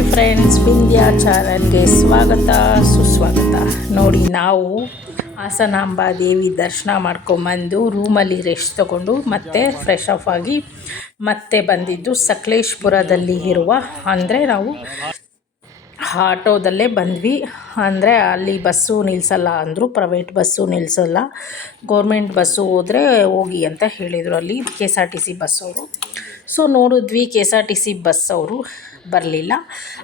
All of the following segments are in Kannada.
ಹಾಯ್ ಫ್ರೆಂಡ್ಸ್, ವಿಂಧ್ಯ ಚಾನಲ್ಗೆ ಸ್ವಾಗತ ಸುಸ್ವಾಗತ. ನೋಡಿ, ನಾವು ಹಾಸನಾಂಬ ದೇವಿ ದರ್ಶನ ಮಾಡ್ಕೊಂಬಂದು ರೂಮಲ್ಲಿ ರೆಸ್ಟ್ ತೊಗೊಂಡು ಮತ್ತೆ ಫ್ರೆಶ್ ಆಫ್ ಆಗಿ ಮತ್ತೆ ಬಂದಿದ್ದು ಸಕಲೇಶಪುರದಲ್ಲಿ ಇರುವ, ಅಂದರೆ ನಾವು ಆಟೋದಲ್ಲೇ ಬಂದ್ವಿ. ಅಂದರೆ ಅಲ್ಲಿ ಬಸ್ಸು ನಿಲ್ಲಿಸಲ್ಲ ಅಂದರು, ಪ್ರೈವೇಟ್ ಬಸ್ಸು ನಿಲ್ಲಿಸಲ್ಲ, ಗೌರ್ಮೆಂಟ್ ಬಸ್ಸು ಹೋದರೆ ಹೋಗಿ ಅಂತ ಹೇಳಿದರು ಅಲ್ಲಿ KSRTC ಬಸ್ಸವರು. ಸೊ ನೋಡಿದ್ವಿ, KSRTC ಬಸ್ ಅವರು ಬರಲಿಲ್ಲ,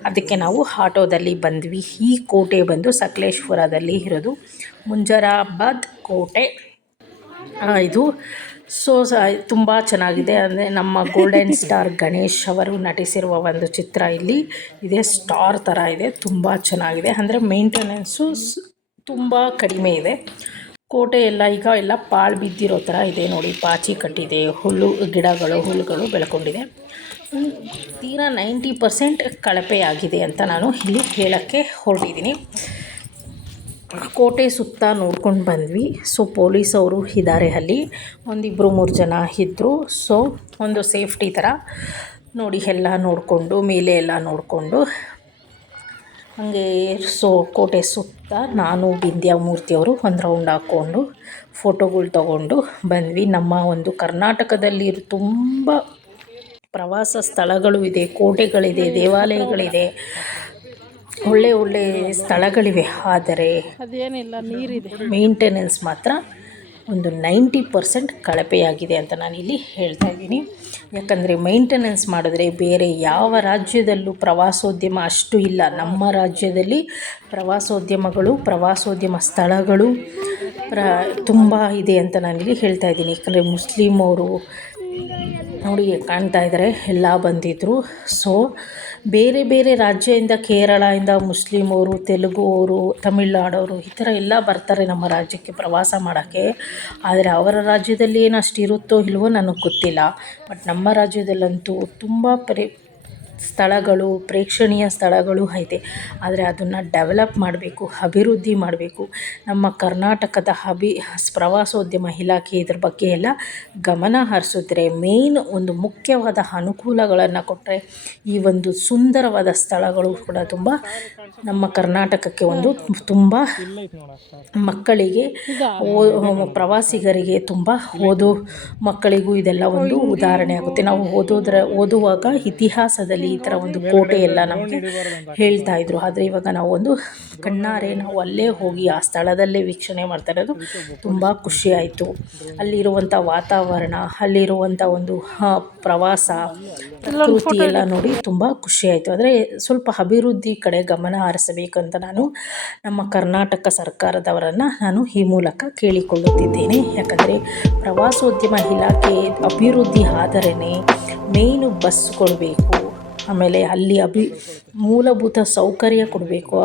ಅದಕ್ಕೆ ನಾವು ಆಟೋದಲ್ಲಿ ಬಂದ್ವಿ. ಈ ಕೋಟೆ ಬಂದು ಸಕಲೇಶಪುರದಲ್ಲಿ ಇರೋದು, ಮುಂಜರಾಬಾದ್ ಕೋಟೆ ಇದು. ಸೊ ತುಂಬ ಚೆನ್ನಾಗಿದೆ. ಅಂದರೆ ನಮ್ಮ ಗೋಲ್ಡನ್ ಸ್ಟಾರ್ ಗಣೇಶ್ ಅವರು ನಟಿಸಿರುವ ಒಂದು ಚಿತ್ರ ಇಲ್ಲಿ ಇದೆ. ಸ್ಟಾರ್ ಥರ ಇದೆ, ತುಂಬ ಚೆನ್ನಾಗಿದೆ. ಅಂದರೆ ಮೇಂಟೆನೆನ್ಸು ತುಂಬ ಕಡಿಮೆ ಇದೆ. ಕೋಟೆ ಎಲ್ಲ ಈಗ ಎಲ್ಲ ಪಾಳು ಬಿದ್ದಿರೋ ಥರ ಇದೆ ನೋಡಿ, ಪಾಚಿ ಕಟ್ಟಿದೆ, ಹುಲ್ಲುಗಳು ಬೆಳ್ಕೊಂಡಿದೆ. ತೀರಾ 90% ಕಳಪೆಯಾಗಿದೆ ಅಂತ ನಾನು ಇಲ್ಲಿ ಹೇಳೋಕ್ಕೆ ಹೊರಟಿದ್ದೀನಿ. ಕೋಟೆ ಸುತ್ತ ನೋಡ್ಕೊಂಡು ಬಂದ್ವಿ. ಸೊ ಪೊಲೀಸವರು ಇದ್ದಾರೆ ಅಲ್ಲಿ, 1-2-3 ಜನ ಇದ್ದರು. ಸೊ ಒಂದು ಸೇಫ್ಟಿ ಥರ ನೋಡಿ, ಎಲ್ಲ ನೋಡಿಕೊಂಡು ಮೇಲೆ ಎಲ್ಲ ನೋಡಿಕೊಂಡು ಹಾಗೆ. ಸೊ ಕೋಟೆ ಸುತ್ತ ನಾನು ವಿಂಧ್ಯಾಮೂರ್ತಿಯವರು ಒಂದು ರೌಂಡ್ ಹಾಕ್ಕೊಂಡು ಫೋಟೋಗಳು ತೊಗೊಂಡು ಬಂದ್ವಿ. ನಮ್ಮ ಒಂದು ಕರ್ನಾಟಕದಲ್ಲಿ ತುಂಬ ಪ್ರವಾಸ ಸ್ಥಳಗಳು ಇದೆ, ಕೋಟೆಗಳಿದೆ, ದೇವಾಲಯಗಳಿದೆ, ಒಳ್ಳೆ ಸ್ಥಳಗಳಿವೆ. ಆದರೆ ಅದೇನಿಲ್ಲ, ನೀರಿದೆ, ಮೇಂಟೆನೆನ್ಸ್ ಮಾತ್ರ ಒಂದು 90% ಕಳಪೆಯಾಗಿದೆ ಅಂತ ನಾನಿಲ್ಲಿ ಹೇಳ್ತಾ ಇದ್ದೀನಿ. ಯಾಕಂದರೆ ಮೇಂಟೆನೆನ್ಸ್ ಮಾಡಿದ್ರೆ ಬೇರೆ ಯಾವ ರಾಜ್ಯದಲ್ಲೂ ಪ್ರವಾಸೋದ್ಯಮ ಅಷ್ಟು ಇಲ್ಲ. ನಮ್ಮ ರಾಜ್ಯದಲ್ಲಿ ಪ್ರವಾಸೋದ್ಯಮ ಸ್ಥಳಗಳು ತುಂಬ ಇದೆ ಅಂತ ನಾನಿಲ್ಲಿ ಹೇಳ್ತಾ ಇದ್ದೀನಿ. ಯಾಕಂದರೆ ಮುಸ್ಲಿಮ್ ಅವರು ನೋಡಿ ಕಾಣ್ತಾ ಇದ್ದಾರೆ, ಎಲ್ಲ ಬಂದಿದ್ದರು. ಸೊ ಬೇರೆ ರಾಜ್ಯದಿಂದ, ಕೇರಳದಿಂದ ಮುಸ್ಲಿಮವರು, ತೆಲುಗು ಅವರು, ತಮಿಳ್ನಾಡವರು ಈ ಥರ ಎಲ್ಲ ಬರ್ತಾರೆ ನಮ್ಮ ರಾಜ್ಯಕ್ಕೆ ಪ್ರವಾಸ ಮಾಡೋಕ್ಕೆ. ಆದರೆ ಅವರ ರಾಜ್ಯದಲ್ಲಿ ಏನು ಅಷ್ಟು ಇರುತ್ತೋ ಇಲ್ವೋ ನನಗೆ ಗೊತ್ತಿಲ್ಲ. ಬಟ್ ನಮ್ಮ ರಾಜ್ಯದಲ್ಲಂತೂ ತುಂಬ ಸ್ಥಳಗಳು, ಪ್ರೇಕ್ಷಣೀಯ ಸ್ಥಳಗಳು ಐತೆ. ಆದರೆ ಅದನ್ನು ಡೆವಲಪ್ ಮಾಡಬೇಕು, ಅಭಿವೃದ್ಧಿ ಮಾಡಬೇಕು. ನಮ್ಮ ಕರ್ನಾಟಕದ ಪ್ರವಾಸೋದ್ಯಮ ಇಲಾಖೆ ಇದ್ರ ಬಗ್ಗೆ ಎಲ್ಲ ಗಮನ ಹರಿಸಿದ್ರೆ, ಮೇನ್ ಒಂದು ಮುಖ್ಯವಾದ ಅನುಕೂಲಗಳನ್ನು ಕೊಟ್ಟರೆ, ಈ ಒಂದು ಸುಂದರವಾದ ಸ್ಥಳಗಳು ಕೂಡ ತುಂಬ ನಮ್ಮ ಕರ್ನಾಟಕಕ್ಕೆ ಒಂದು ತುಂಬ ಮಕ್ಕಳಿಗೆ, ಪ್ರವಾಸಿಗರಿಗೆ, ತುಂಬ ಓದೋ ಮಕ್ಕಳಿಗೂ ಇದೆಲ್ಲ ಒಂದು ಉದಾಹರಣೆ ಆಗುತ್ತೆ. ನಾವು ಓದುವಾಗ ಇತಿಹಾಸದಲ್ಲಿ ಈ ಥರ ಒಂದು ಕೋಟೆ ಎಲ್ಲ ನಮಗೆ ಹೇಳ್ತಾ ಇದ್ರು. ಆದರೆ ಇವಾಗ ನಾವು ಒಂದು ಕಣ್ಣಾರೆ ನಾವು ಅಲ್ಲೇ ಹೋಗಿ ಆ ಸ್ಥಳದಲ್ಲೇ ವೀಕ್ಷಣೆ ಮಾಡ್ತಾ ಇರೋದು ತುಂಬ ಖುಷಿ ಆಯಿತು. ಅಲ್ಲಿರುವಂಥ ವಾತಾವರಣ, ಅಲ್ಲಿರುವಂಥ ಒಂದು ಪ್ರವಾಸ ಪ್ರಕೃತಿ ಎಲ್ಲ ನೋಡಿ ತುಂಬ ಖುಷಿ ಆಯಿತು. ಆದರೆ ಸ್ವಲ್ಪ ಅಭಿವೃದ್ಧಿ ಕಡೆ ಗಮನ ಹರಿಸಬೇಕಂತ ನಾನು ನಮ್ಮ ಕರ್ನಾಟಕ ಸರ್ಕಾರದವರನ್ನು ನಾನು ಈ ಮೂಲಕ ಕೇಳಿಕೊಳ್ಳುತ್ತಿದ್ದೇನೆ. ಯಾಕಂದರೆ ಪ್ರವಾಸೋದ್ಯಮ ಇಲಾಖೆ ಅಭಿವೃದ್ಧಿ ಆದರೇ ಮೇಯ್ನು ಬಸ್ ಕೊಡಬೇಕು, ಆಮೇಲೆ ಅಲ್ಲಿ ಮೂಲಭೂತ ಸೌಕರ್ಯ ಕೊಡಬೇಕು.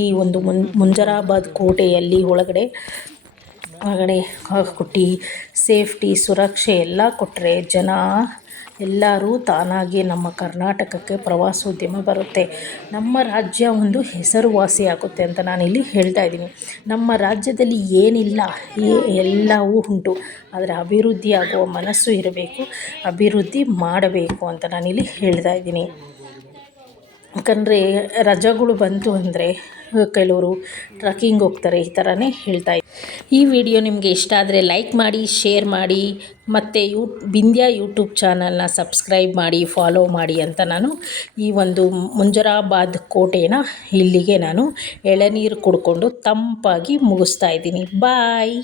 ಈ ಒಂದು ಮುಂಜರಾಬಾದ್ ಕೋಟೆಯಲ್ಲಿ ಒಳಗಡೆ ಕೊಟ್ಟು ಸೇಫ್ಟಿ, ಸುರಕ್ಷೆ ಎಲ್ಲ ಕೊಟ್ಟರೆ ಜನ ಎಲ್ಲರೂ ತಾನಾಗಿ ನಮ್ಮ ಕರ್ನಾಟಕಕ್ಕೆ ಪ್ರವಾಸೋದ್ಯಮ ಬರುತ್ತೆ, ನಮ್ಮ ರಾಜ್ಯ ಒಂದು ಹೆಸರುವಾಸಿ ಆಗುತ್ತೆ ಅಂತ ನಾನಿಲ್ಲಿ ಹೇಳ್ತಾ ಇದ್ದೀನಿ. ನಮ್ಮ ರಾಜ್ಯದಲ್ಲಿ ಏನಿಲ್ಲ, ಎಲ್ಲವೂ ಉಂಟು. ಆದರೆ ಅಭಿವೃದ್ಧಿ ಆಗುವ ಮನಸ್ಸು ಇರಬೇಕು, ಅಭಿವೃದ್ಧಿ ಮಾಡಬೇಕು ಅಂತ ನಾನಿಲ್ಲಿ ಹೇಳ್ತಾ ಇದ್ದೀನಿ. ಯಾಕಂದರೆ ರಜೆಗಳು ಬಂತು ಅಂದರೆ ಕೆಲವರು ಟ್ರಕ್ಕಿಂಗ್ ಹೋಗ್ತಾರೆ, ಈ ಥರನೇ ಹೇಳ್ತಾ ಇದ್ದೀನಿ. ಈ ವಿಡಿಯೋ ನಿಮಗೆ ಇಷ್ಟ ಆದರೆ ಲೈಕ್ ಮಾಡಿ, ಶೇರ್ ಮಾಡಿ, ಮತ್ತು ವಿಂಧ್ಯ ಯೂಟ್ಯೂಬ್ ಚಾನಲ್ನ ಸಬ್ಸ್ಕ್ರೈಬ್ ಮಾಡಿ, ಫಾಲೋ ಮಾಡಿ ಅಂತ ನಾನು ಈ ಒಂದು ಮುಂಜರಾಬಾದ್ ಕೋಟೆನ ಇಲ್ಲಿಗೆ ನಾನು ಎಳನೀರು ಕುಡ್ಕೊಂಡು ತಂಪಾಗಿ ಮುಗಿಸ್ತಾ ಇದ್ದೀನಿ. ಬಾಯ್.